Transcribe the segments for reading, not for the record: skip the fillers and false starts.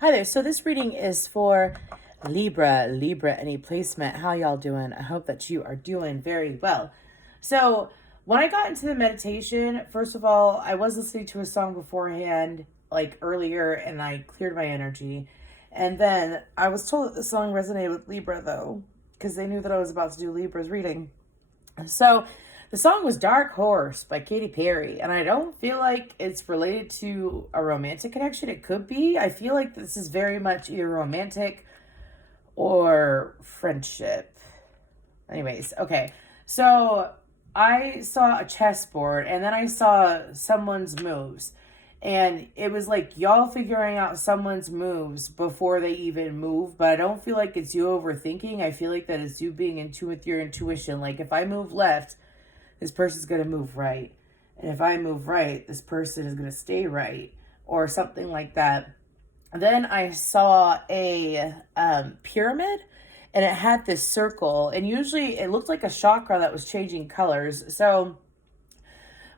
Hi there. So this reading is for Libra, any placement. How y'all doing? I hope that you are doing very well. So when I got into the meditation, first of all, I was listening to a song beforehand, like earlier, and I cleared my energy. And then I was told that the song resonated with Libra, though, because they knew that I was about to do Libra's reading. So the song was Dark Horse by Katy Perry, and I don't feel like it's related to a romantic connection. It could be. I feel like this is very much either romantic or friendship. Anyways, okay. So I saw a chessboard and then I saw someone's moves. And it was like y'all figuring out someone's moves before they even move, but I don't feel like it's you overthinking. I feel like that it's you being in tune with your intuition. Like if I move left, this person's going to move right. And if I move right, this person is going to stay right, or something like that. Then I saw a pyramid, and it had this circle, and usually it looked like a chakra that was changing colors. So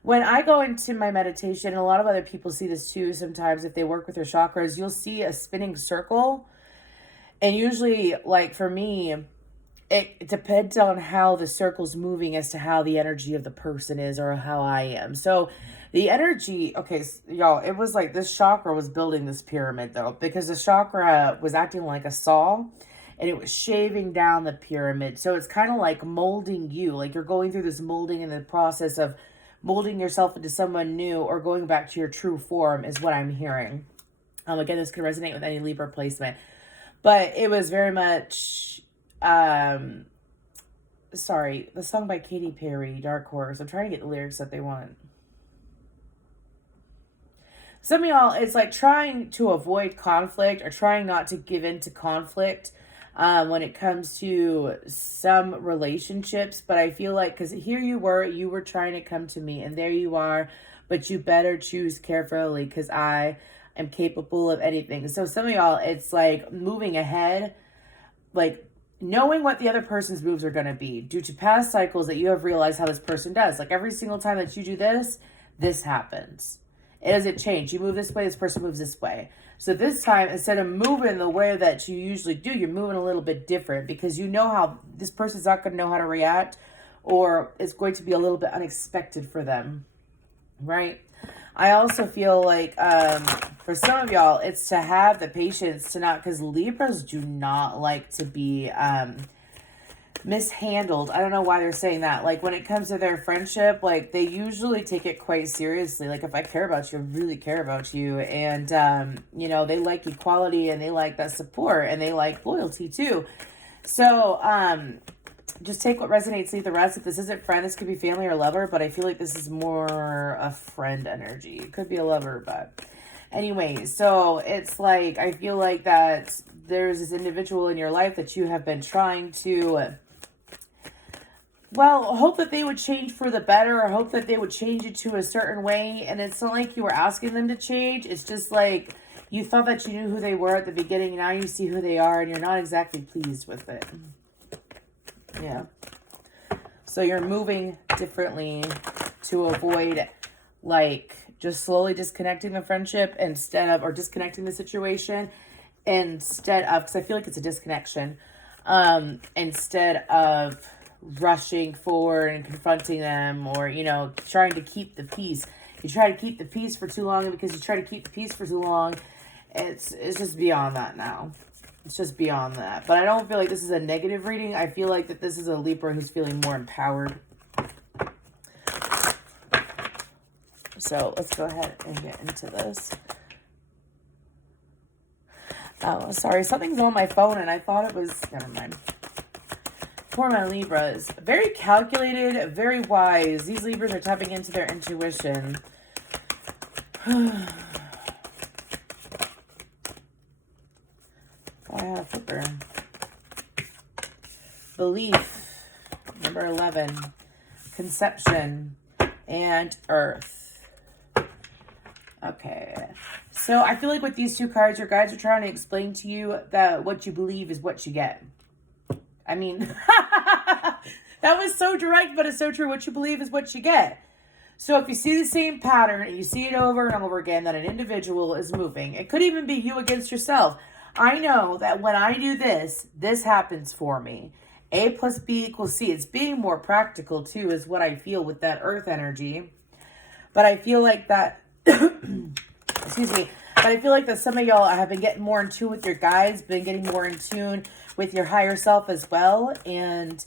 when I go into my meditation, and a lot of other people see this too sometimes if they work with their chakras, you'll see a spinning circle. And usually, like for me, it depends on how the circle's moving as to how the energy of the person is or how I am. So the energy, okay, y'all, it was like this chakra was building this pyramid though, because the chakra was acting like a saw and it was shaving down the pyramid. So it's kind of like molding you, like you're going through this molding in the process of molding yourself into someone new or going back to your true form is what I'm hearing. Again, this could resonate with any Libra placement, but it was very much sorry, the song by Katy Perry, Dark Horse. I'm trying to get the lyrics that they want. Some of y'all, it's like trying to avoid conflict or trying not to give in to conflict when it comes to some relationships. But I feel like, because here you were trying to come to me, and there you are, but you better choose carefully because I am capable of anything. So some of y'all, it's like moving ahead, like knowing what the other person's moves are going to be due to past cycles that you have realized how this person does. Like every single time that you do this, this happens. It doesn't change. You move this way, this person moves this way. So this time, instead of moving the way that you usually do, you're moving a little bit different because you know how this person's not going to know how to react, or it's going to be a little bit unexpected for them, right? I also feel like for some of y'all, it's to have the patience to not, because Libras do not like to be mishandled. I don't know why they're saying that. Like when it comes to their friendship, like they usually take it quite seriously. Like if I care about you, I really care about you. And, you know, they like equality and they like that support and they like loyalty too. So, just take what resonates, leave the rest. If this isn't friend, this could be family or lover, but I feel like this is more a friend energy. It could be a lover, but anyway, so it's like, I feel like that there's this individual in your life that you have been trying to, well, hope that they would change for the better or hope that they would change it to a certain way. And it's not like you were asking them to change. It's just like you thought that you knew who they were at the beginning. Now you see who they are and you're not exactly pleased with it. Yeah. So you're moving differently to avoid like just slowly disconnecting the friendship instead of, or disconnecting the situation instead of, because I feel like it's a disconnection, instead of rushing forward and confronting them or, you know, trying to keep the peace. You try to keep the peace for too long, and because you try to keep the peace for too long, it's just beyond that now. It's just beyond that. But I don't feel like this is a negative reading. I feel like that this is a Libra who's feeling more empowered. So let's go ahead and get into this. Oh, sorry. Something's on my phone and I thought it was... Never mind. For my Libras. Very calculated, very wise. These Libras are tapping into their intuition. I have a flipper. Belief, number 11, conception, and earth. Okay, so I feel like with these two cards, your guides are trying to explain to you that what you believe is what you get. I mean, that was so direct, but it's so true. What you believe is what you get. So if you see the same pattern and you see it over and over again, that an individual is moving, it could even be you against yourself. I know that when I do this, this happens for me. A plus B equals C. It's being more practical too, is what I feel with that earth energy. But I feel like that, excuse me, but I feel like that some of y'all have been getting more in tune with your guides, been getting more in tune with your higher self as well, and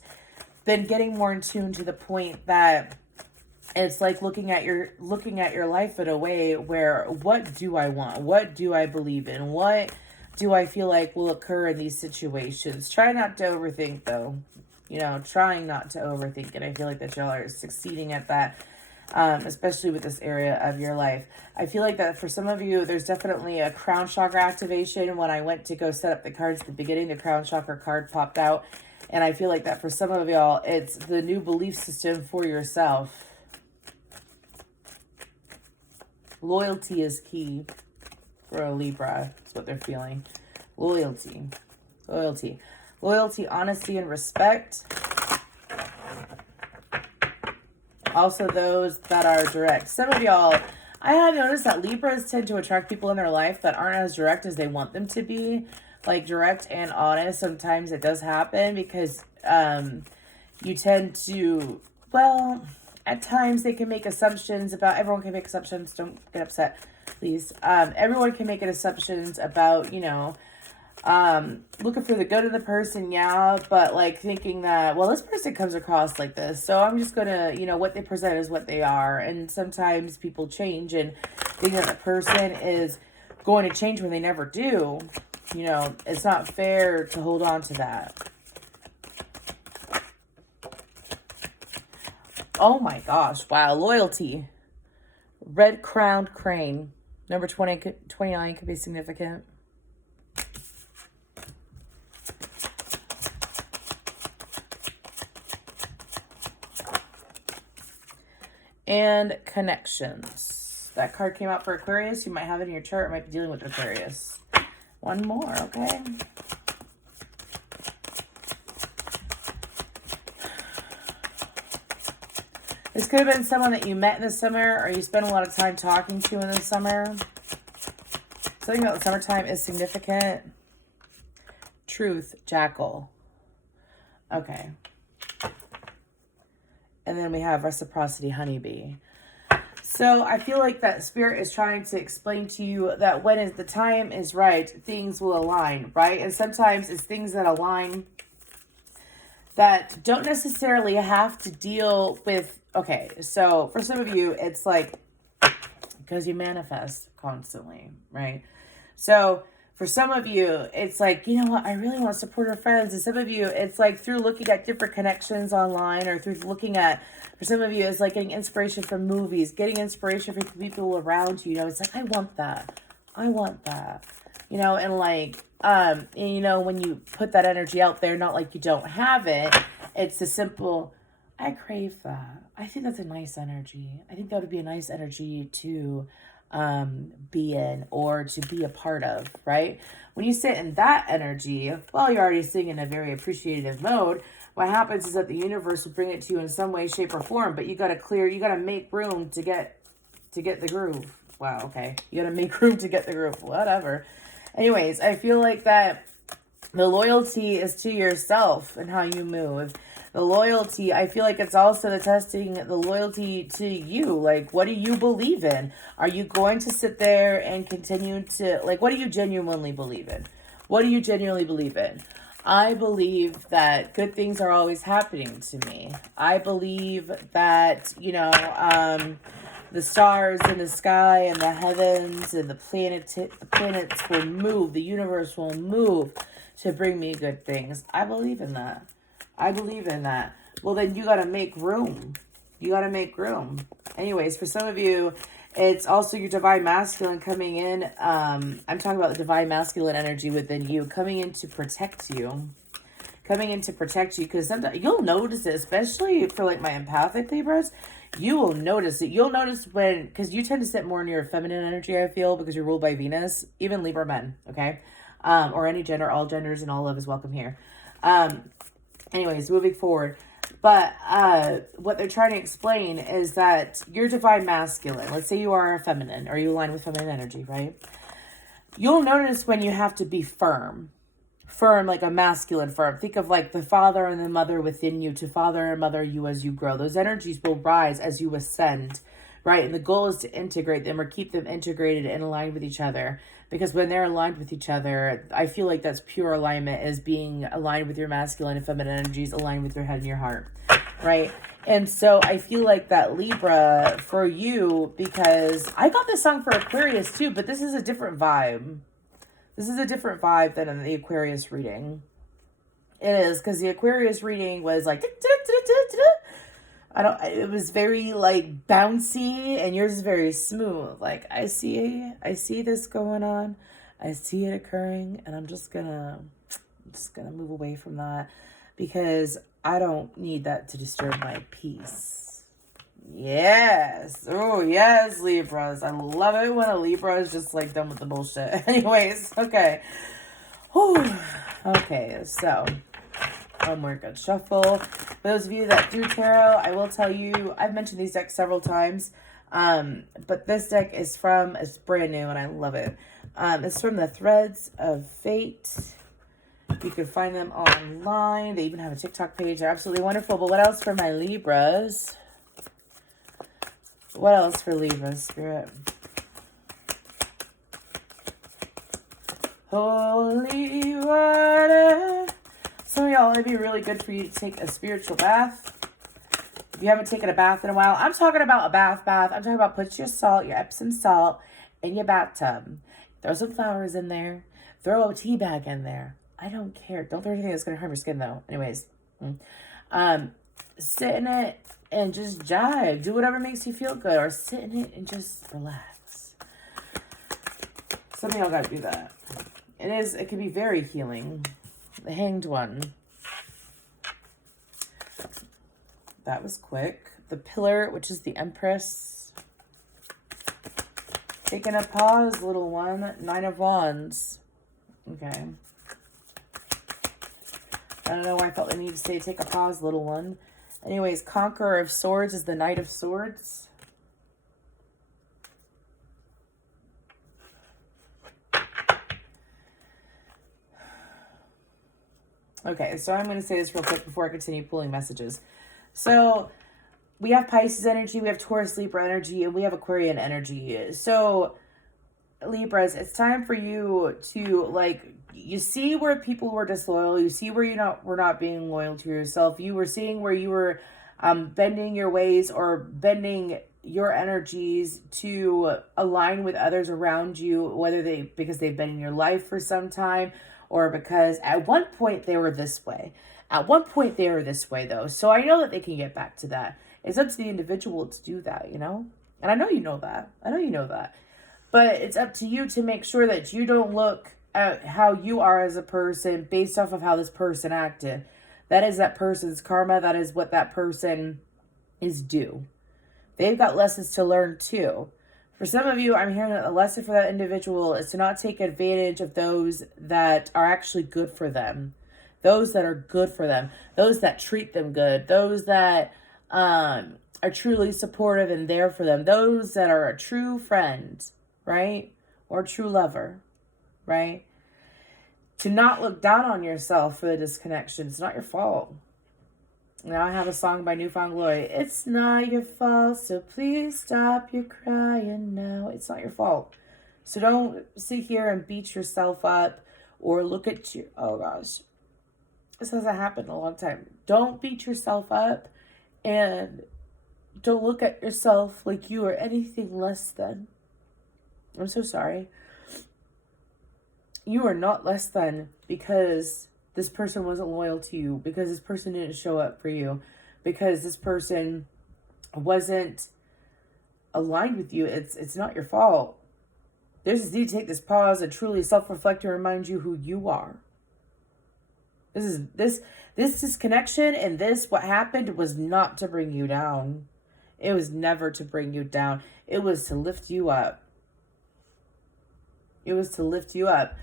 been getting more in tune to the point that it's like looking at your life in a way where, what do I want? What do I believe in? What do I feel like will occur in these situations? Try not to overthink though. You know, trying not to overthink. And I feel like that y'all are succeeding at that, especially with this area of your life. I feel like that for some of you, there's definitely a crown chakra activation. When I went to go set up the cards at the beginning, the crown chakra card popped out. And I feel like that for some of y'all, it's the new belief system for yourself. Loyalty is key for a Libra. That's what they're feeling. Loyalty. Loyalty. Loyalty, honesty, and respect. Also those that are direct. Some of y'all, I have noticed that Libras tend to attract people in their life that aren't as direct as they want them to be. Like direct and honest. Sometimes it does happen because you tend to, well, at times they can make assumptions about, everyone can make assumptions, don't get upset, please. Everyone can make assumptions about, you know, looking for the good of the person, yeah, but like thinking that, well, this person comes across like this, so I'm just gonna, you know, what they present is what they are. And sometimes people change and think that the person is going to change when they never do. You know, it's not fair to hold on to that. Oh my gosh. Wow. Loyalty. Red crowned crane. Number 29 could be significant. And connections. That card came out for Aquarius. You might have it in your chart. It might be dealing with Aquarius. One more, okay? This could have been someone that you met in the summer or you spent a lot of time talking to in the summer. Something about the summertime is significant. Truth, jackal. Okay. And then we have reciprocity, honeybee. So I feel like that spirit is trying to explain to you that when the time is right, things will align, right? And sometimes it's things that align that don't necessarily have to deal with, okay, so for some of you, it's like, because you manifest constantly, right? So for some of you, it's like, you know what, I really want to support our friends. And some of you, it's like through looking at different connections online or through looking at, for some of you, it's like getting inspiration from movies, getting inspiration from people around you. You know, it's like, I want that. I want that. You know, and like, and you know, when you put that energy out there, not like you don't have it, it's the simple, I crave that. I think that's a nice energy. I think that would be a nice energy to be in or to be a part of, right? When you sit in that energy, well, you're already sitting in a very appreciative mode. What happens is that the universe will bring it to you in some way, shape, or form, but you got to make room to get the groove. Wow, okay. You got to make room to get the groove, whatever. Anyways, I feel like that the loyalty is to yourself and how you move. The loyalty, I feel like it's also the testing the loyalty to you. Like, what do you believe in? Are you going to sit there and continue to, like, what do you genuinely believe in? What do you genuinely believe in? I believe that good things are always happening to me. I believe that, you know, the stars in the sky and the heavens and the planets will move. The universe will move to bring me good things. I believe in that. I believe in that. Well, then you got to make room. You got to make room. Anyways, for some of you, it's also your divine masculine coming in. I'm talking about the divine masculine energy within you coming in to protect you. Coming in to protect you. Because sometimes you'll notice it, especially for like my empathic Libras. You will notice it. You'll notice when, because you tend to sit more in your feminine energy, I feel, because you're ruled by Venus. Even Libra men, okay? Or any gender, all genders and all love is welcome here. Anyways, moving forward. But what they're trying to explain is that you're divine masculine. Let's say you are a feminine, or you align with feminine energy, right? You'll notice when you have to be firm. Firm, like a masculine firm. Think of like the father and the mother within you to father and mother you as you grow. Those energies will rise as you ascend, right? And the goal is to integrate them or keep them integrated and aligned with each other. Because when they're aligned with each other, I feel like that's pure alignment, is being aligned with your masculine and feminine energies, aligned with your head and your heart, right? And so I feel like that Libra for you, because I got this song for Aquarius too, but this is a different vibe. This is a different vibe than in the Aquarius reading. It is, because the Aquarius reading was like, it was very like bouncy, and yours is very smooth. Like, I see this going on. I see it occurring, and I'm just gonna move away from that, because I don't need that to disturb my peace. Yes. Oh, yes, Libras. I love it when a Libra is just like done with the bullshit. Anyways, okay. Whew. Okay, so one more good shuffle. For those of you that do tarot, I will tell you, I've mentioned these decks several times. But this deck is it's brand new and I love it. It's from the Threads of Fate. You can find them online. They even have a TikTok page. They're absolutely wonderful. But what else for my Libras? What else for Libra, Spirit? Holy water. Some of y'all, it'd be really good for you to take a spiritual bath. If you haven't taken a bath in a while, I'm talking about a bath. I'm talking about put your Epsom salt in your bathtub. Throw some flowers in there. Throw a tea bag in there. I don't care. Don't throw anything that's going to harm your skin, though. Anyways. Sit in it and just jive. Do whatever makes you feel good. Or sit in it and just relax. Some of y'all got to do that. It can be very healing. The Hanged One. That was quick. The Pillar, which is the Empress. Taking a pause, little one. Nine of Wands. Okay. I don't know why I felt the need to say take a pause, little one. Anyways, Conqueror of Swords is the Knight of Swords. Okay, so I'm going to say this real quick before I continue pulling messages. So we have Pisces energy, we have Taurus, Libra energy, and we have Aquarian energy. So Libras, it's time for you to, like, you see where people were disloyal. You see where were not being loyal to yourself. You were seeing where you were bending your ways or bending your energies to align with others around you, whether because they've been in your life for some time or because at one point they were this way. At one point they were this way, though. So I know that they can get back to that. It's up to the individual to do that, you know? And I know you know that. But it's up to you to make sure that you don't look at how you are as a person based off of how this person acted. That is that person's karma. That is what that person is due. They've got lessons to learn too. For some of you, I'm hearing that the lesson for that individual is to not take advantage of those that are actually good for them. Those that are good for them. Those that treat them good. Those that are truly supportive and there for them. Those that are a true friend, right? Or true lover, right? To not look down on yourself for the disconnection. It's not your fault. Now I have a song by Newfound Glory. It's not your fault, so please stop your crying now. It's not your fault. So don't sit here and beat yourself up or look at you. Oh gosh. This hasn't happened in a long time. Don't beat yourself up and don't look at yourself like you are anything less than. I'm so sorry. You are not less than because this person wasn't loyal to you, because this person didn't show up for you, because this person wasn't aligned with you. It's not your fault. There's this need to take this pause and truly self-reflect and remind you who you are. This disconnection and what happened was not to bring you down. It was never to bring you down. It was to lift you up. It was to lift you up.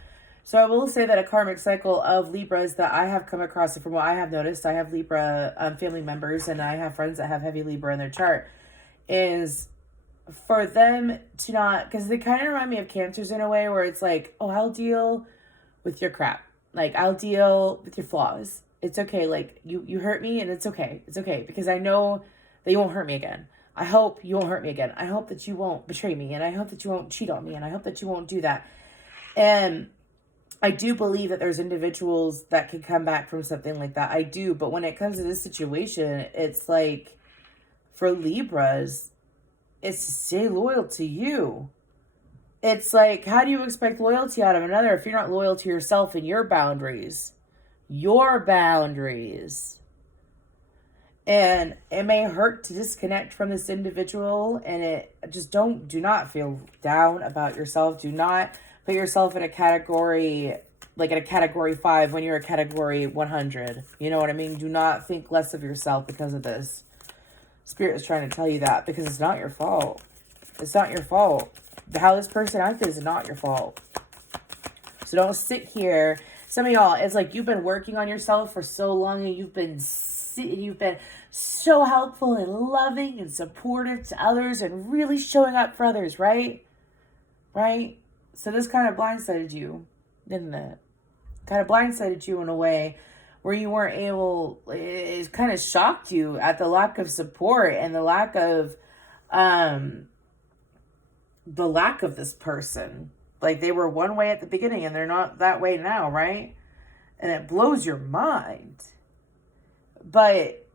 So I will say that a karmic cycle of Libras that I have come across, and from what I have noticed, I have Libra family members, and I have friends that have heavy Libra in their chart, is for them to not, because they kind of remind me of Cancers in a way where it's like, oh, I'll deal with your crap. Like, I'll deal with your flaws. It's okay. Like, you hurt me, and it's okay. It's okay, because I know that you won't hurt me again. I hope you won't hurt me again. I hope that you won't betray me, and I hope that you won't cheat on me, and I hope that you won't do that. And I do believe that there's individuals that can come back from something like that. I do. But when it comes to this situation, it's like, for Libras, it's to stay loyal to you. It's like, how do you expect loyalty out of another if you're not loyal to yourself and your boundaries? Your boundaries. And it may hurt to disconnect from this individual, and it just do not feel down about yourself. Do not put yourself in a category, like in a category 5 when you're a category 100. You know what I mean? Do not think less of yourself because of this. Spirit is trying to tell you that, because it's not your fault. It's not your fault. How this person acted is not your fault. So don't sit here. Some of y'all, it's like you've been working on yourself for so long, and you've been so helpful and loving and supportive to others and really showing up for others, right? Right? So this kind of blindsided you, didn't it? Kind of blindsided you in a way where you weren't able, it kind of shocked you at the lack of support and the lack of this person. Like, they were one way at the beginning and they're not that way now, right? And it blows your mind. But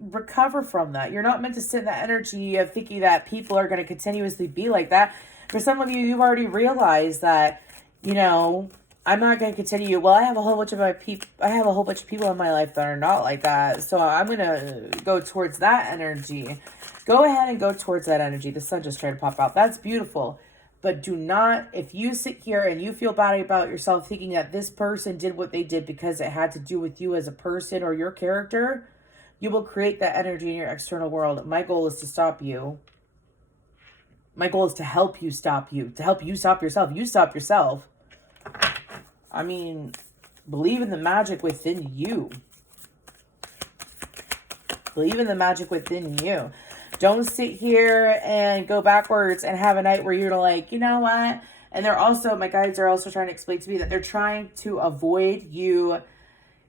recover from that. You're not meant to sit in that energy of thinking that people are going to continuously be like that. For some of you, you've already realized that, you know, I'm not going to continue. Well, I have a whole bunch of people in my life that are not like that. So I'm going to go towards that energy. Go ahead and go towards that energy. The sun just tried to pop out. That's beautiful. But do not, if you sit here and you feel bad about yourself thinking that this person did what they did because it had to do with you as a person or your character, you will create that energy in your external world. My goal is to stop you. My goal is to help you stop you. To help you stop yourself. You stop yourself. I mean, believe in the magic within you. Believe in the magic within you. Don't sit here and go backwards and have a night where you're like, you know what? And they're also, my guides are also trying to explain to me that they're trying to avoid you,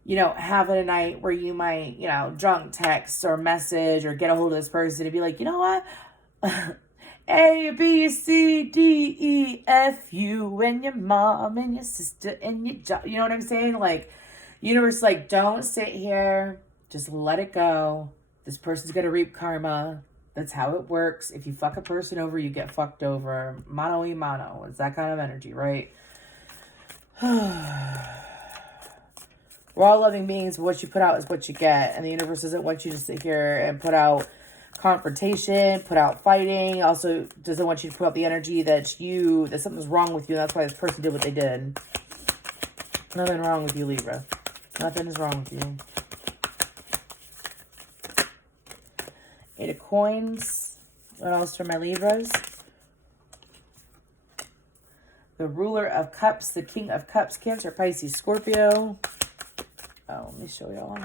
you know, having a night where you might, you know, drunk text or message or get a hold of this person and be like, you know what? A, B, C, D, E, F, you, and your mom, and your sister, and your job. You know what I'm saying? Like, universe, like, don't sit here. Just let it go. This person's going to reap karma. That's how it works. If you fuck a person over, you get fucked over. Mano y mano. It's that kind of energy, right? We're all loving beings, but what you put out is what you get. And the universe doesn't want you to sit here and put out confrontation, put out fighting. Also doesn't want you to put out the energy that something's wrong with you. And that's why this person did what they did. Nothing wrong with you, Libra. Nothing is wrong with you. 8 of coins. What else for my Libras? The ruler of cups, the king of cups, Cancer, Pisces, Scorpio. Oh, let me show y'all.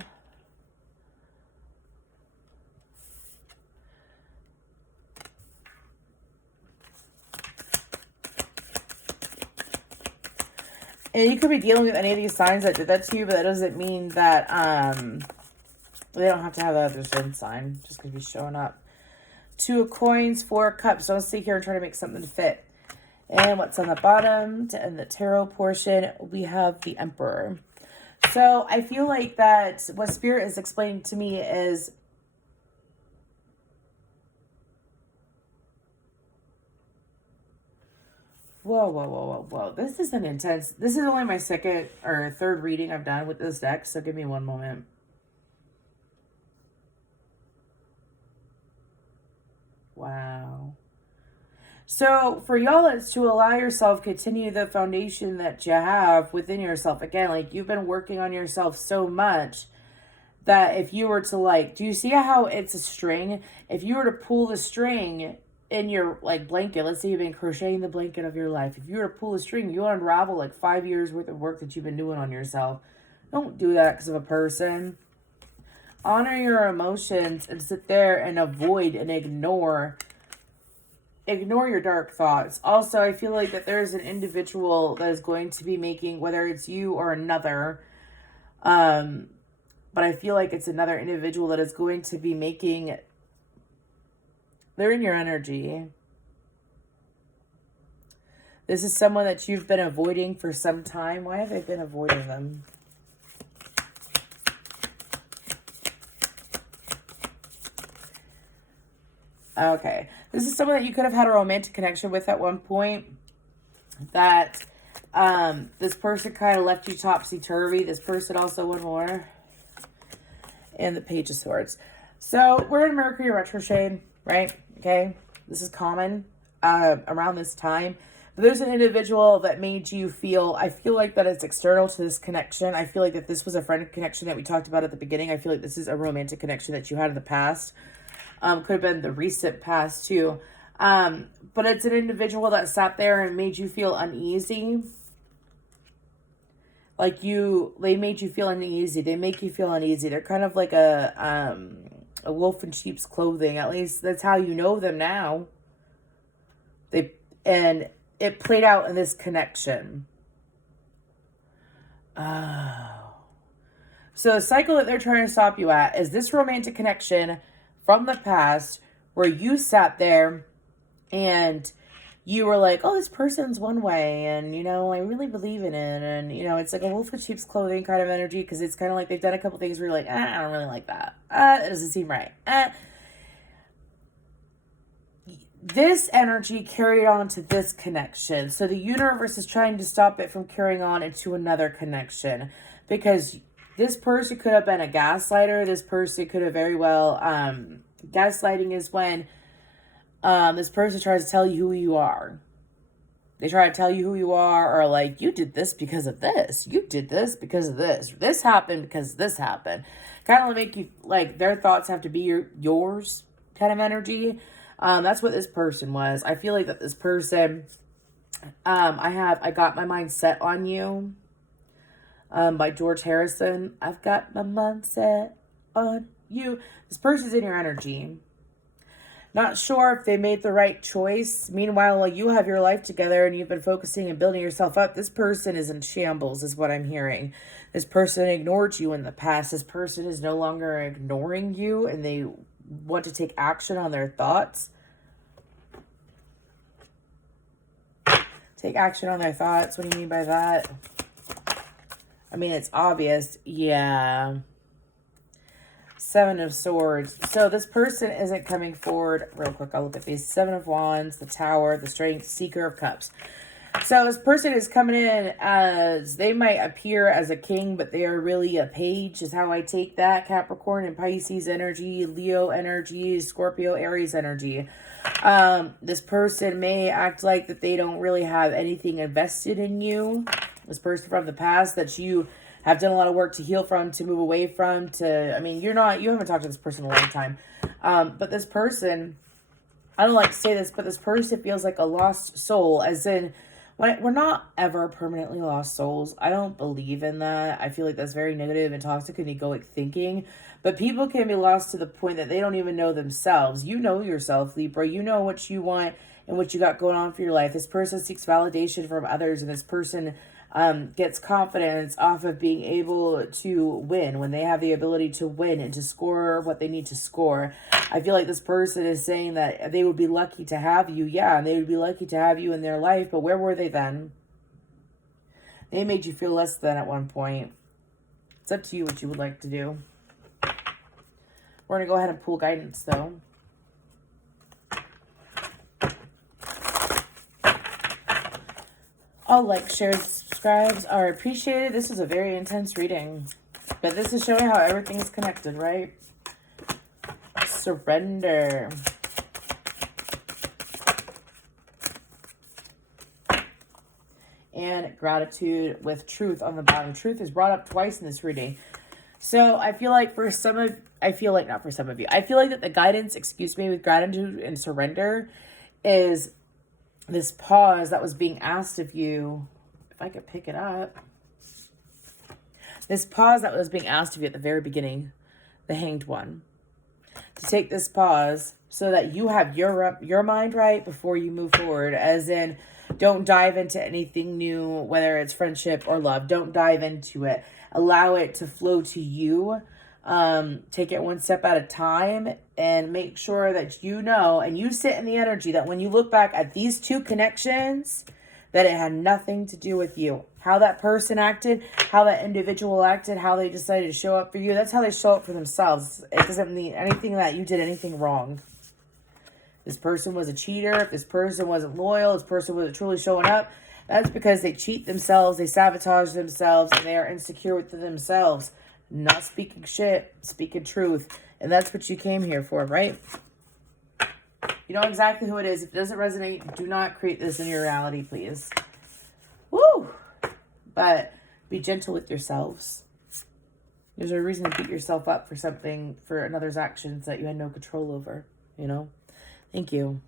And you could be dealing with any of these signs that did that to you, but that doesn't mean that they don't have to have the other sun sign just because he's showing up. 2 of coins, 4 of cups. Don't sit here and try to make something fit. And what's on the bottom to end the tarot portion, we have the Emperor. So I feel like that what Spirit is explaining to me is whoa. This is an intense, this is only my second or third reading I've done with this deck, so give me one moment. Wow. So for y'all, it's to allow yourself continue the foundation that you have within yourself. Again, like you've been working on yourself so much that if you were to like, do you see how it's a string? If you were to pull the string in your like blanket, let's say you've been crocheting the blanket of your life. If you were to pull a string, you unravel like 5 years worth of work that you've been doing on yourself. Don't do that because of a person. Honor your emotions and sit there and avoid and ignore your dark thoughts. Also, I feel like that there's an individual that is going to be making, whether it's you or another, but I feel like it's another individual that is going to be making, they're in your energy. This is someone that you've been avoiding for some time. Why have I been avoiding them? Okay. This is someone that you could have had a romantic connection with at one point. That this person kind of left you topsy-turvy. This person also, one more. And the Page of Swords. So we're in Mercury retrograde, right? Okay. This is common around this time. But there's an individual that made you feel, I feel like that it's external to this connection. I feel like that this was a friend connection that we talked about at the beginning. I feel like this is a romantic connection that you had in the past. Could have been the recent past too. But it's an individual that sat there and made you feel uneasy. Like they made you feel uneasy. They make you feel uneasy. They're kind of like a wolf in sheep's clothing. At least that's how you know them now. And it played out in this connection. Oh. So the cycle that they're trying to stop you at is this romantic connection from the past where you sat there and you were like, oh, this person's one way, and, you know, I really believe in it, and, you know, it's like a wolf in sheep's clothing kind of energy, because it's kind of like they've done a couple things where you're like, I don't really like that. It doesn't seem right. This energy carried on to this connection. So the universe is trying to stop it from carrying on into another connection, because this person could have been a gaslighter. This person could have very well, gaslighting is when this person tries to tell you who you are. They try to tell you who you are, or like, you did this because of this. You did this because of this. This happened because this happened. Kind of make you, like, their thoughts have to be yours kind of energy. That's what this person was. I feel like that this person, I got my mind set on you. By George Harrison. I've got my mind set on you. This person's in your energy. Not sure if they made the right choice. Meanwhile, while you have your life together and you've been focusing and building yourself up, this person is in shambles, is what I'm hearing. This person ignored you in the past. This person is no longer ignoring you, and they want to take action on their thoughts. Take action on their thoughts. What do you mean by that? I mean, it's obvious. Yeah. Seven of Swords. So this person isn't coming forward. Real quick, I'll look at these. Seven of Wands, the Tower, the Strength, Seeker of Cups. So this person is coming in as, they might appear as a king, but they are really a page, is how I take that. Capricorn and Pisces energy, Leo energy, Scorpio, Aries energy. This person may act like that they don't really have anything invested in you. This person from the past that you have done a lot of work to heal from, to move away from, to, I mean, you haven't talked to this person in a long time. But this person, I don't like to say this, but this person feels like a lost soul, as in, we're not ever permanently lost souls. I don't believe in that. I feel like that's very negative and toxic and egoic thinking. But people can be lost to the point that they don't even know themselves. You know yourself, Libra. You know what you want and what you got going on for your life. This person seeks validation from others, and this person gets confidence off of being able to win, when they have the ability to win and to score what they need to score. I feel like this person is saying that they would be lucky to have you. Yeah, and they would be lucky to have you in their life, but where were they then? They made you feel less than at one point. It's up to you what you would like to do. We're going to go ahead and pull guidance, though. All likes, shares, subscribes are appreciated. This is a very intense reading, but this is showing how everything is connected, right? Surrender. And gratitude with truth on the bottom. Truth is brought up twice in this reading. So I feel like not for some of you. I feel like that the guidance, with gratitude and surrender is this pause that was being asked of you. If I could pick it up. This pause that was being asked of you at the very beginning, the Hanged One. To take this pause so that you have your mind right before you move forward. As in, don't dive into anything new, whether it's friendship or love. Don't dive into it. Allow it to flow to you. Take it one step at a time and make sure that you know and you sit in the energy that when you look back at these two connections, that it had nothing to do with you. How that person acted, how that individual acted, how they decided to show up for you. That's how they show up for themselves. It doesn't mean anything that you did anything wrong. This person was a cheater. If this person wasn't loyal, this person wasn't truly showing up, that's because they cheat themselves, they sabotage themselves, and they are insecure with themselves. Not speaking shit, speaking truth. And that's what you came here for, right? You know exactly who it is. If it doesn't resonate, do not create this in your reality, please. Woo! But be gentle with yourselves. There's a reason to beat yourself up for something, for another's actions that you had no control over, you know? Thank you.